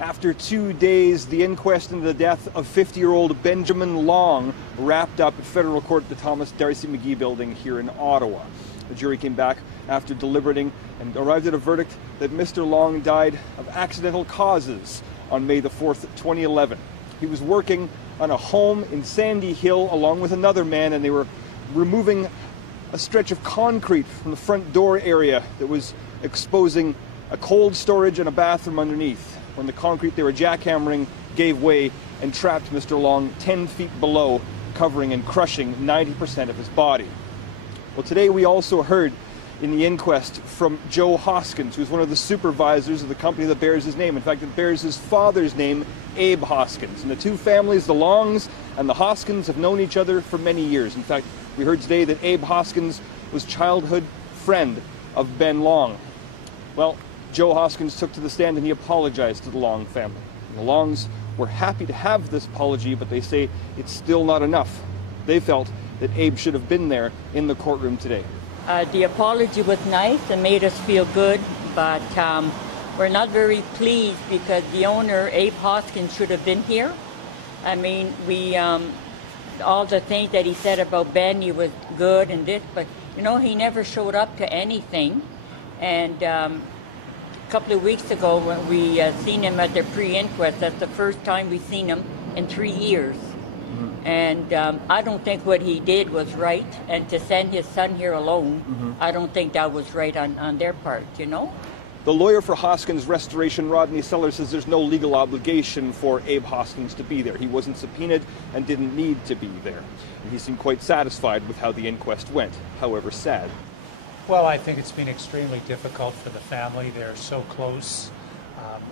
After 2 days, the inquest into the death of 50-year-old Benjamin Long wrapped up at federal court at the Thomas Darcy McGee building here in Ottawa. The jury came back after deliberating and arrived at a verdict that Mr. Long died of accidental causes on May the 4th, 2011. He was working on a home in Sandy Hill along with another man, and they were removing a stretch of concrete from the front door area that was exposing a cold storage and a bathroom underneath. When the concrete they were jackhammering gave way and trapped Mr. Long 10 feet below, covering and crushing 90% of his body. Well, today we also heard in the inquest from Joe Hoskins, who's one of the supervisors of the company that bears his name. In fact, it bears his father's name, Abe Hoskins. And the two families, the Longs and the Hoskins, have known each other for many years. In fact, we heard today that Abe Hoskins was childhood friend of Ben Long. Well, Joe Hoskins took to the stand and he apologized to the Long family. The Longs were happy to have this apology, but they say it's still not enough. They felt that Abe should have been there in the courtroom today. The apology was nice and made us feel good, but we're not very pleased because the owner, Abe Hoskins, should have been here. I mean, all the things that he said about Ben, he was good and this, but you know, he never showed up to anything. And a couple of weeks ago when we seen him at the pre-inquest, that's the first time we've seen him in 3 years. And I don't think what he did was right. And to send his son here alone, I don't think that was right on their part, you know? The lawyer for Hoskins Restoration, Rodney Sellers, says there's no legal obligation for Abe Hoskins to be there. He wasn't subpoenaed and didn't need to be there. And he seemed quite satisfied with how the inquest went, however sad. Well, I think it's been extremely difficult for the family. They're so close.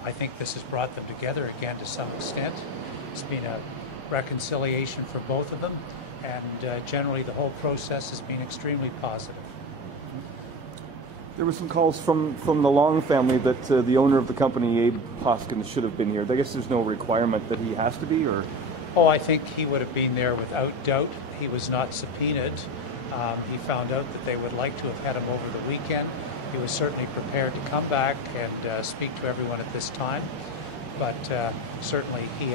I think this has brought them together again to some extent. It's been a reconciliation for both of them, and generally the whole process has been extremely positive. There were some calls from the Long family that the owner of the company, Abe Hoskins, should have been here. I guess there's no requirement that he has to be, or? Oh, I think he would have been there without doubt. He was not subpoenaed. He found out that they would like to have had him over the weekend. He was certainly prepared to come back and speak to everyone at this time, but certainly he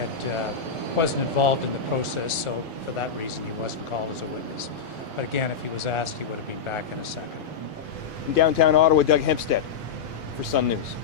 wasn't involved in the process, so for that reason he wasn't called as a witness. But again, if he was asked, he would have been back in a second. In downtown Ottawa, Doug Hempstead for Sun News.